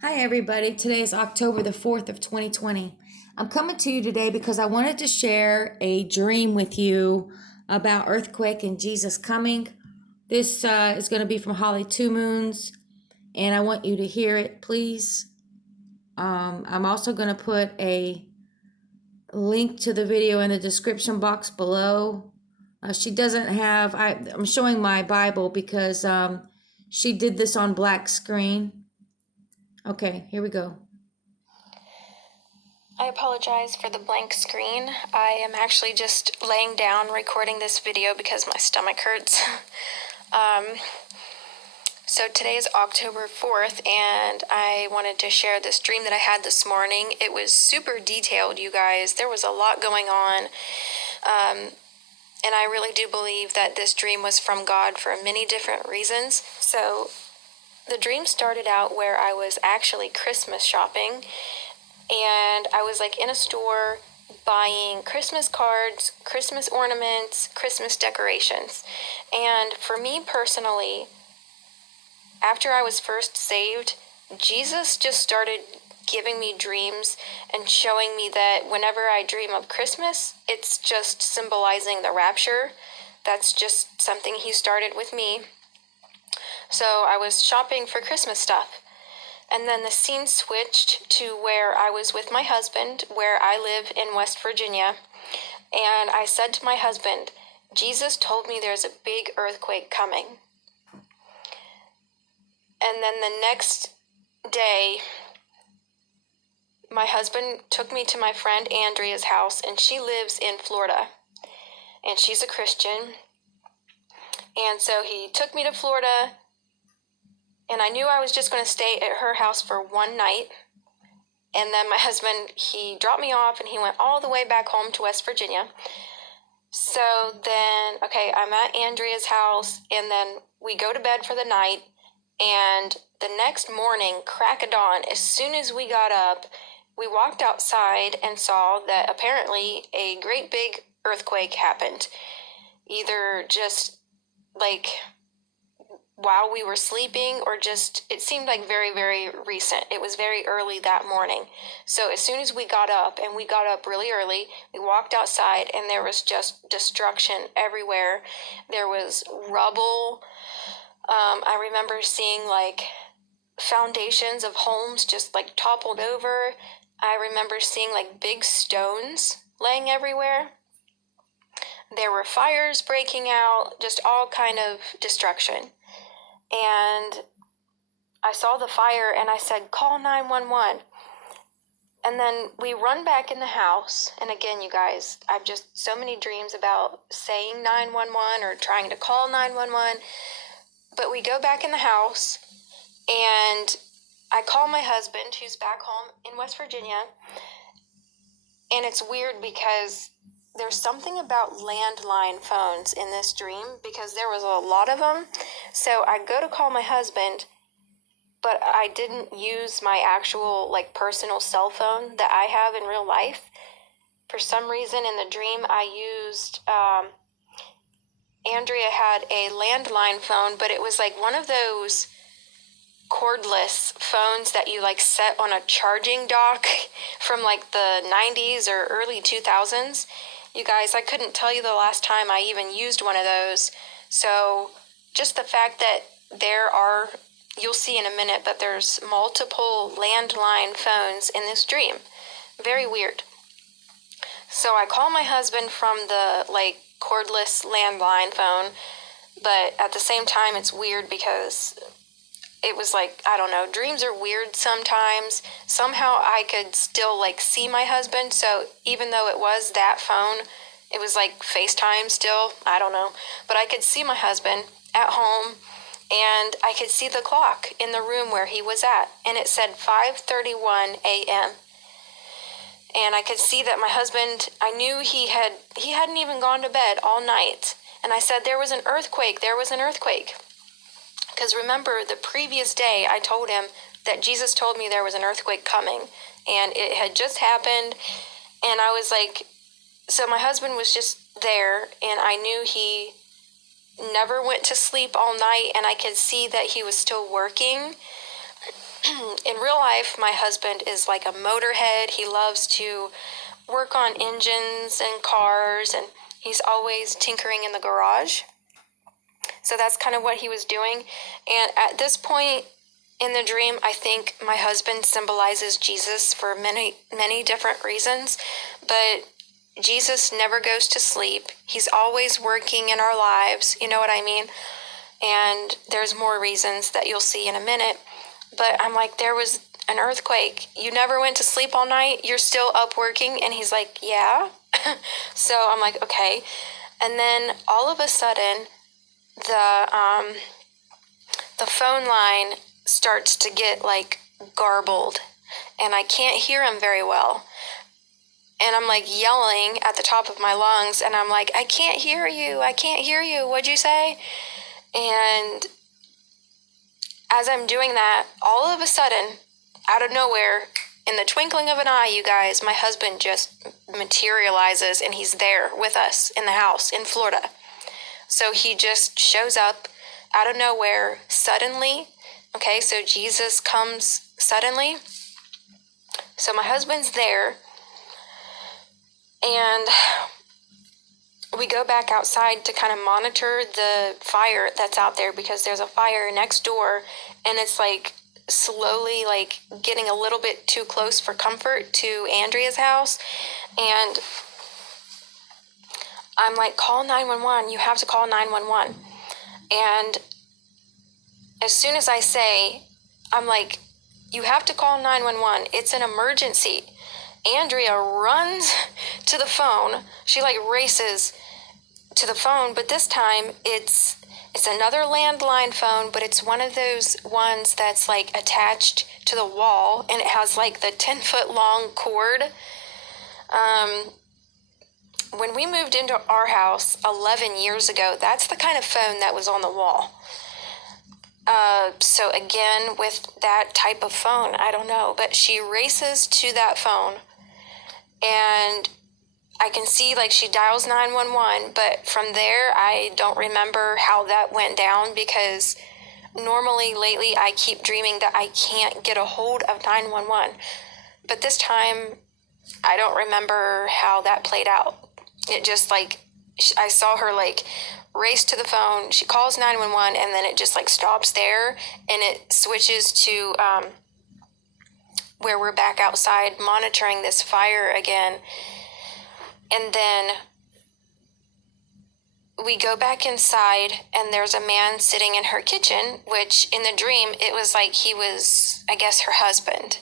Hi, everybody. Today is October the 4th of 2020. I'm coming to you today because I wanted to share a dream with you about earthquake and Jesus coming. This is going to be from Holly Two Moons, and I want you to hear it, please. I'm also going to put a link to the video in the description box below. She doesn't have, I'm showing my Bible because she did this on black screen. Okay, here we go. I apologize for the blank screen. I am actually just laying down recording this video because my stomach hurts. So today is October 4th, and I wanted to share this dream that I had this morning. It was super detailed, you guys. There was a lot going on. And I really do believe that this dream was from God for many different reasons. So the dream started out where I was actually Christmas shopping, and I was like in a store buying Christmas cards, Christmas ornaments, Christmas decorations. And for me personally, after I was first saved, Jesus just started giving me dreams and showing me that whenever I dream of Christmas, it's just symbolizing the rapture. That's just something he started with me. So I was shopping for Christmas stuff. And then the scene switched to where I was with my husband, where I live in West Virginia. And I said to my husband, Jesus told me there's a big earthquake coming. And then the next day, my husband took me to my friend Andrea's house, and she lives in Florida. And she's a Christian. And so he took me to Florida, and I knew I was just going to stay at her house for one night. And then my husband, he dropped me off and he went all the way back home to West Virginia. So then, okay, I'm at Andrea's house, and then we go to bed for the night. And the next morning, crack of dawn, as soon as we got up, we walked outside and saw that apparently a great big earthquake happened. Either just like while we were sleeping, or just, it seemed like very, very recent. It was very early that morning. So as soon as we got up, and we got up really early, we walked outside, and there was just destruction everywhere. There was rubble. I remember seeing like foundations of homes just like toppled over. I remember seeing like big stones laying everywhere. There were fires breaking out, just all kind of destruction. And I saw the fire, and I said, call 911. And then we run back in the house. And again, you guys, I've just so many dreams about saying 911 or trying to call 911. But we go back in the house, and I call my husband, who's back home in West Virginia. And it's weird because there's something about landline phones in this dream, because there was a lot of them. So I go to call my husband, but I didn't use my actual like personal cell phone that I have in real life. For some reason in the dream, I used, Andrea had a landline phone, but it was like one of those cordless phones that you like set on a charging dock from like the 90s or early 2000s. You guys, I couldn't tell you the last time I even used one of those. So just the fact that there are, you'll see in a minute, but there's multiple landline phones in this dream. Very weird. So I call my husband from the like cordless landline phone, but at the same time it's weird because it was like, I don't know, dreams are weird sometimes. Somehow I could still like see my husband, so even though it was that phone, it was like FaceTime still, I don't know. But I could see my husband at home, and I could see the clock in the room where he was at, and it said 5:31 a.m. And I could see that my husband, I knew he hadn't even gone to bed all night. And I said, there was an earthquake. Because remember, the previous day I told him that Jesus told me there was an earthquake coming, and it had just happened. And I was like, so my husband was just there, and I knew he never went to sleep all night, and I could see that he was still working. in real life, my husband is like a motorhead. He loves to work on engines and cars, and he's always tinkering in the garage. So that's kind of what he was doing. And at this point in the dream, I think my husband symbolizes Jesus for many, many different reasons. But Jesus never goes to sleep. He's always working in our lives. You know what I mean? And there's more reasons that you'll see in a minute. But I'm like, there was an earthquake. You never went to sleep all night? You're still up working? And he's like, yeah. So I'm like, okay. And then all of a sudden, the phone line starts to get like garbled, and I can't hear him very well. And I'm like yelling at the top of my lungs, and I'm like, I can't hear you. I can't hear you. What'd you say? And as I'm doing that, all of a sudden, out of nowhere, in the twinkling of an eye, you guys, my husband just materializes, and he's there with us in the house in Florida. So he just shows up out of nowhere suddenly. Okay, so Jesus comes suddenly. So my husband's there, and we go back outside to kind of monitor the fire that's out there, because there's a fire next door, and it's like slowly like getting a little bit too close for comfort to Andrea's house. And I'm like, call 911. You have to call 911. And as soon as I say, I'm like, you have to call 911. It's an emergency. Andrea runs to the phone. She like races to the phone, but this time it's another landline phone, but it's one of those ones that's like attached to the wall, and it has like the 10-foot long cord. When we moved into our house 11 years ago, that's the kind of phone that was on the wall. So again, with that type of phone, I don't know, but she races to that phone, and I can see like she dials 911, but from there, I don't remember how that went down, because normally lately I keep dreaming that I can't get a hold of 911. But this time, I don't remember how that played out. It just like, I saw her like race to the phone. She calls 911, and then it just like stops there, and it switches to where we're back outside monitoring this fire again. And then we go back inside, and there's a man sitting in her kitchen, which in the dream, it was like he was, I guess, her husband.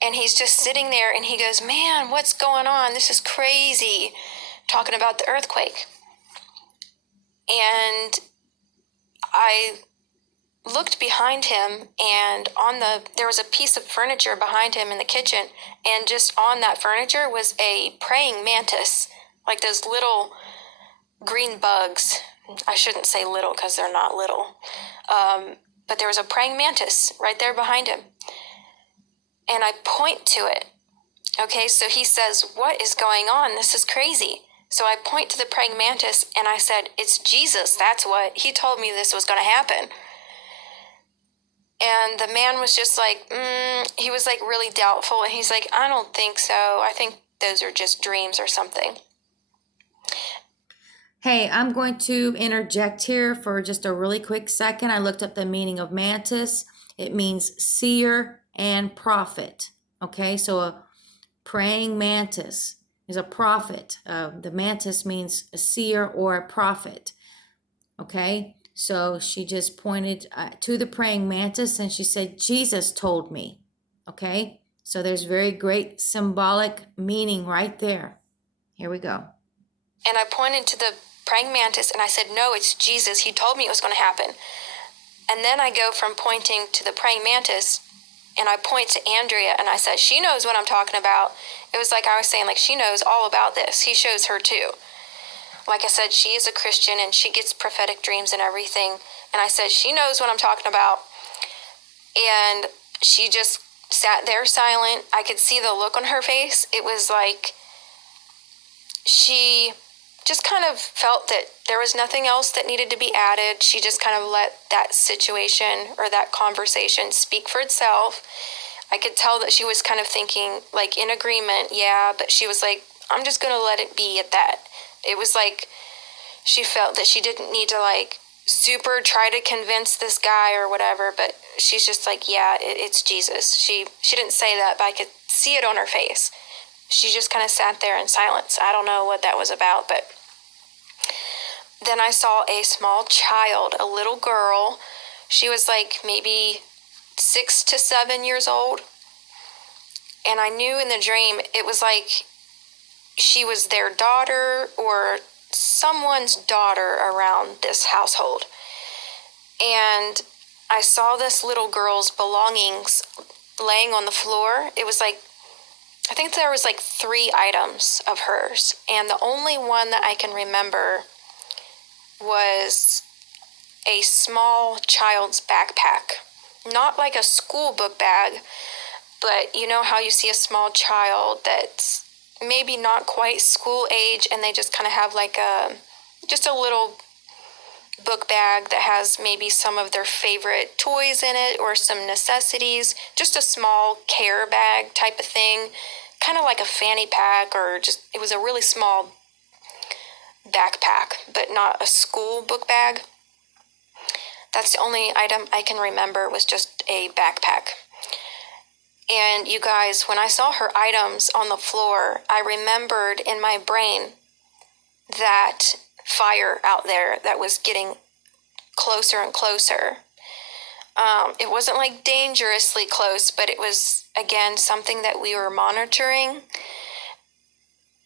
And he's just sitting there, and he goes, man, what's going on? This is crazy. Talking about the earthquake. And I looked behind him, and there was a piece of furniture behind him in the kitchen, and just on that furniture was a praying mantis, like those little green bugs. I shouldn't say little, because they're not little. But there was a praying mantis right there behind him. And I point to it. Okay, so he says, what is going on? This is crazy. So I point to the praying mantis, and I said, it's Jesus. That's what he told me this was going to happen. And the man was just like, he was like really doubtful. And he's like, I don't think so. I think those are just dreams or something. Hey, I'm going to interject here for just a really quick second. I looked up the meaning of mantis. It means seer and prophet. Okay, so a praying mantis is a prophet. The mantis means a seer or a prophet. Okay, so she just pointed to the praying mantis, and she said, Jesus told me. Okay, so there's very great symbolic meaning right there. Here we go. And I pointed to the praying mantis, and I said, no, it's Jesus. He told me it was going to happen. And then I go from pointing to the praying mantis, and I point to Andrea, and I said, she knows what I'm talking about. It was like I was saying, like, she knows all about this. He shows her too. Like I said, she is a Christian, and she gets prophetic dreams and everything. And I said, she knows what I'm talking about. And she just sat there silent. I could see the look on her face. It was like she just kind of felt that there was nothing else that needed to be added. She just kind of let that situation or that conversation speak for itself. I could tell that she was kind of thinking, like, in agreement, yeah, but she was like, I'm just going to let it be at that. It was like she felt that she didn't need to, like, super try to convince this guy or whatever, but she's just like, yeah, it's Jesus. She didn't say that, but I could see it on her face. She just kind of sat there in silence. I don't know what that was about, but then I saw a small child, a little girl. She was like maybe 6 to 7 years old. And I knew in the dream it was like she was their daughter or someone's daughter around this household. And I saw this little girl's belongings laying on the floor. It was like, I think there was like 3 items of hers. And the only one that I can remember was a small child's backpack. Not like a school book bag, but you know how you see a small child that's maybe not quite school age and they just kind of have like just a little book bag that has maybe some of their favorite toys in it or some necessities, just a small care bag type of thing, kind of like a fanny pack, or just, it was a really small backpack, but not a school book bag. That's the only item I can remember, was just a backpack. And you guys, when I saw her items on the floor, I remembered in my brain that fire out there that was getting closer and closer. It wasn't like dangerously close, but it was, again, something that we were monitoring.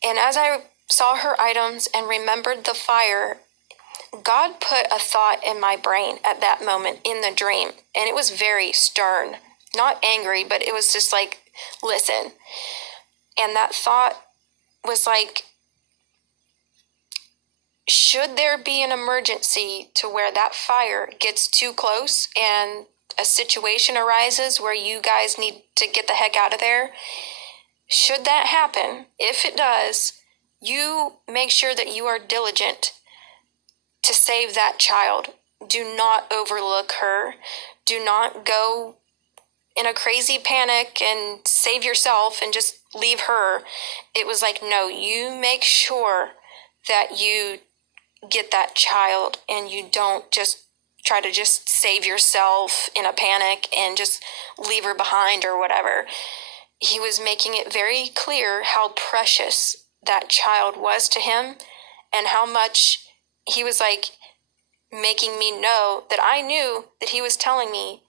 And as I saw her items and remembered the fire, God put a thought in my brain at that moment in the dream, and it was very stern, not angry, but it was just like, listen. And that thought was like, should there be an emergency to where that fire gets too close and a situation arises where you guys need to get the heck out of there, should that happen, if it does, you make sure that you are diligent to save that child. Do not overlook her. Do not go in a crazy panic and save yourself and just leave her. It was like, no, you make sure that you get that child and you don't just try to just save yourself in a panic and just leave her behind or whatever. He was making it very clear how precious that child was to him and how much he was like making me know that I knew that he was telling me,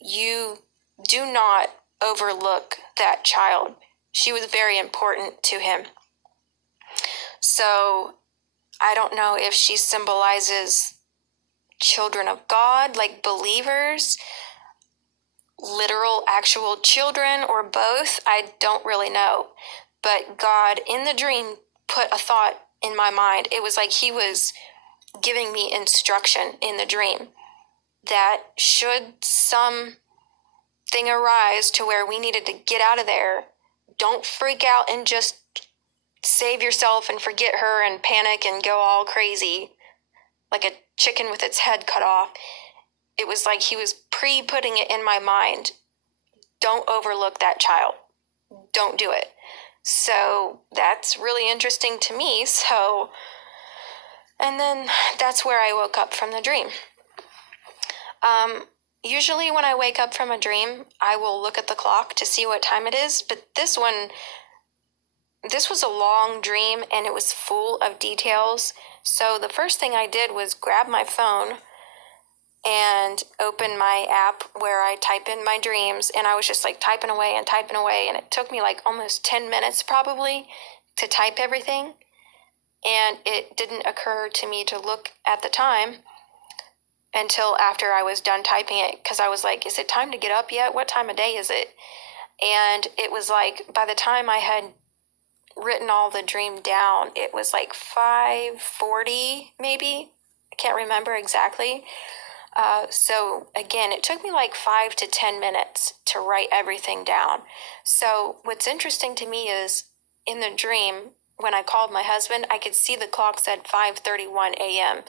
you do not overlook that child. She was very important to him. So I don't know if she symbolizes children of God, like believers, literal, actual children, or both. I don't really know. But God, in the dream, put a thought in my mind. It was like he was giving me instruction in the dream that should something arise to where we needed to get out of there, don't freak out and just save yourself and forget her and panic and go all crazy like a chicken with its head cut off. It was like he was putting it in my mind. Don't overlook that child. Don't do it. So that's really interesting to me. So, and then that's where I woke up from the dream. Usually when I wake up from a dream, I will look at the clock to see what time it is. But this was a long dream and it was full of details. So the first thing I did was grab my phone and open my app where I type in my dreams, and I was just like typing away, and it took me like almost 10 minutes probably to type everything. And it didn't occur to me to look at the time until after I was done typing it, because I was like, is it time to get up yet? What time of day is it? And it was like, by the time I had written all the dream down, it was like 5:40 maybe. I can't remember exactly. So again, it took me like 5 to 10 minutes to write everything down. So what's interesting to me is in the dream, when I called my husband, I could see the clock said 5:31 a.m.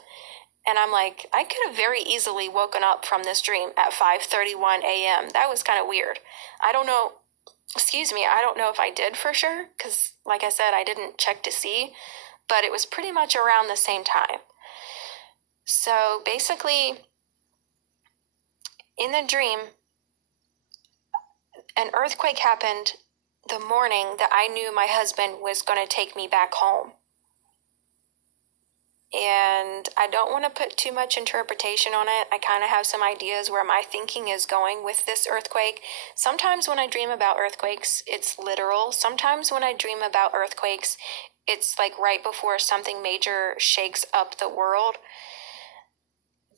And I'm like, I could have very easily woken up from this dream at 5:31 a.m. That was kind of weird. I don't know, I don't know if I did for sure, because like I said, I didn't check to see, but it was pretty much around the same time. So basically, in the dream, an earthquake happened the morning that I knew my husband was going to take me back home. And I don't want to put too much interpretation on it. I kind of have some ideas where my thinking is going with this earthquake. Sometimes when I dream about earthquakes, it's literal. Sometimes when I dream about earthquakes, it's like right before something major shakes up the world.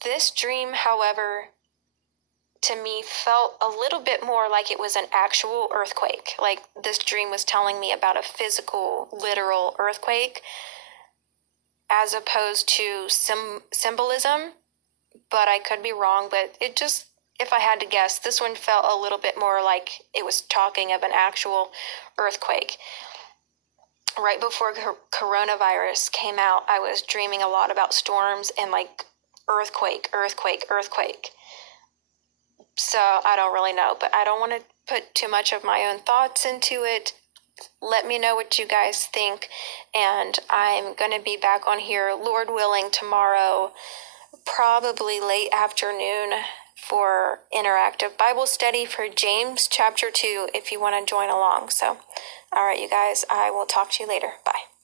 This dream, however, to me felt a little bit more like it was an actual earthquake. Like this dream was telling me about a physical, literal earthquake, as opposed to symbolism, but I could be wrong. But it just, if I had to guess, this one felt a little bit more like it was talking of an actual earthquake. Right before coronavirus came out, I was dreaming a lot about storms and like earthquake. So I don't really know, but I don't want to put too much of my own thoughts into it. Let me know what you guys think, and I'm going to be back on here, Lord willing, tomorrow, probably late afternoon, for interactive Bible study for James chapter 2 if you want to join along. So, all right, you guys, I will talk to you later. Bye.